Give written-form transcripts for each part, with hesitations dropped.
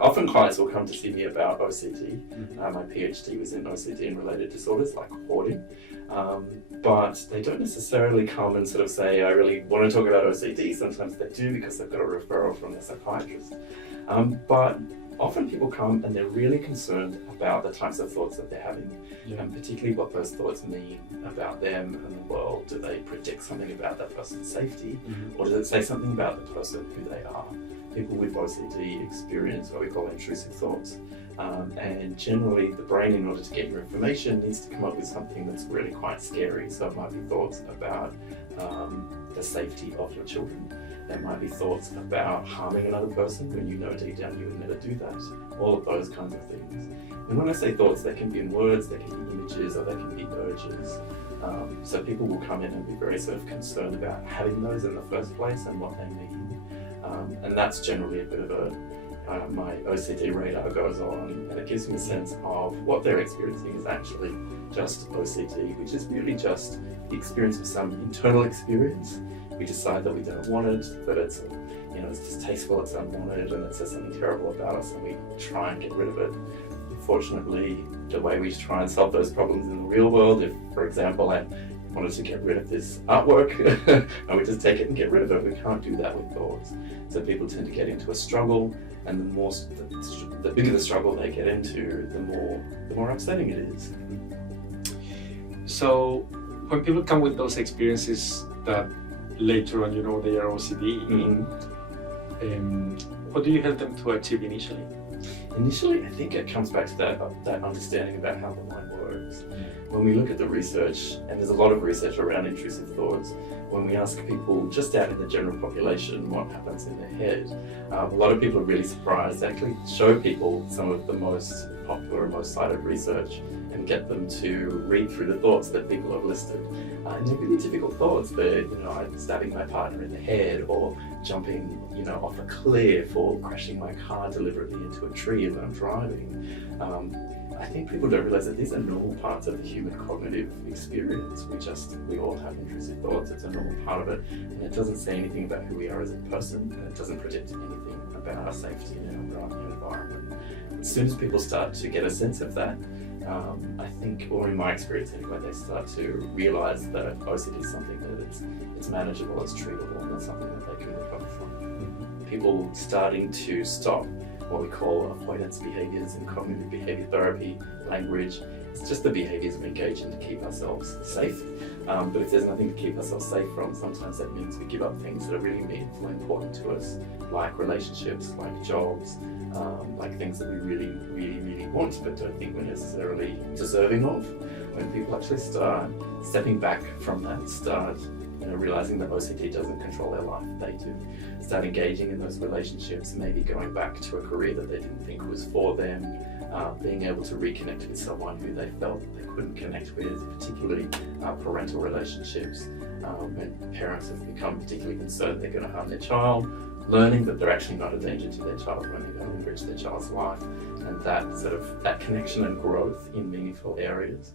Often clients will come to see me about OCD. My PhD was in OCD and related disorders like hoarding. But they don't necessarily come and sort of say, I really want to talk about OCD. Sometimes they do because they've got a referral from their psychiatrist. But often people come and they're really concerned about the types of thoughts that they're having, and particularly what those thoughts mean about them and the world. Do they predict something about that person's safety, or does it say something about the person who they are? People with OCD experience what we call intrusive thoughts. And generally the brain, in order to get your information, needs to come up with something that's really quite scary. So it might be thoughts about the safety of your children. There might be thoughts about harming another person when you know deep down you would never do that. All of those kinds of things. And when I say thoughts, they can be in words, they can be images, or they can be urges. So people will come in and be very sort of concerned about having those in the first place and what they mean. And that's generally a bit of my OCD radar goes on, and it gives me a sense of what they're experiencing is actually just OCD, which is really just the experience of some internal experience. We decide that we don't want it, that it's distasteful, it's unwanted, and it says something terrible about us, and we try and get rid of it. Unfortunately, the way we try and solve those problems in the real world, if, for example, I wanted to get rid of this artwork, and we just take it and get rid of it, we can't do that with thoughts. So people tend to get into a struggle, and the bigger the struggle they get into, the more upsetting it is. So when people come with those experiences that later on they are OCD, what do you help them to achieve initially? Initially, I think it comes back to that understanding about how the mind works. When we look at the research, and there's a lot of research around intrusive thoughts, when we ask people just out in the general population what happens in their head, a lot of people are really surprised to actually show people some of the most popular and most cited research and get them to read through the thoughts that people have listed. And they're really difficult thoughts. They're, I'm stabbing my partner in the head, or jumping, off a cliff, or crashing my car deliberately into a tree as I'm driving. I think people don't realize that these are normal parts of the human cognitive experience. We all have intrusive thoughts. It's a normal part of it, and it doesn't say anything about who we are as a person, and it doesn't predict anything about our safety in our environment. As soon as people start to get a sense of that, I think, or in my experience anyway, they start to realize that OCD is something that it's manageable, it's treatable, and it's something that they can recover from. People starting to stop what we call avoidance behaviours in cognitive behaviour therapy language. It's just the behaviours we engage in to keep ourselves safe. But if there's nothing to keep ourselves safe from, sometimes that means we give up things that are really meaningful and important to us, like relationships, like jobs, like things that we really, really, really want but don't think we're necessarily deserving of. When people actually start stepping back from that, start realizing that OCD doesn't control their life, they do. Start engaging in those relationships, maybe going back to a career that they didn't think was for them, being able to reconnect with someone who they felt that they couldn't connect with, particularly parental relationships. When parents have become particularly concerned they're going to harm their child, learning that they're actually not a danger to their child when they're going to enrich their child's life, and that connection and growth in meaningful areas.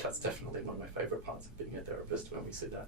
That's definitely one of my favourite parts of being a therapist when we see that.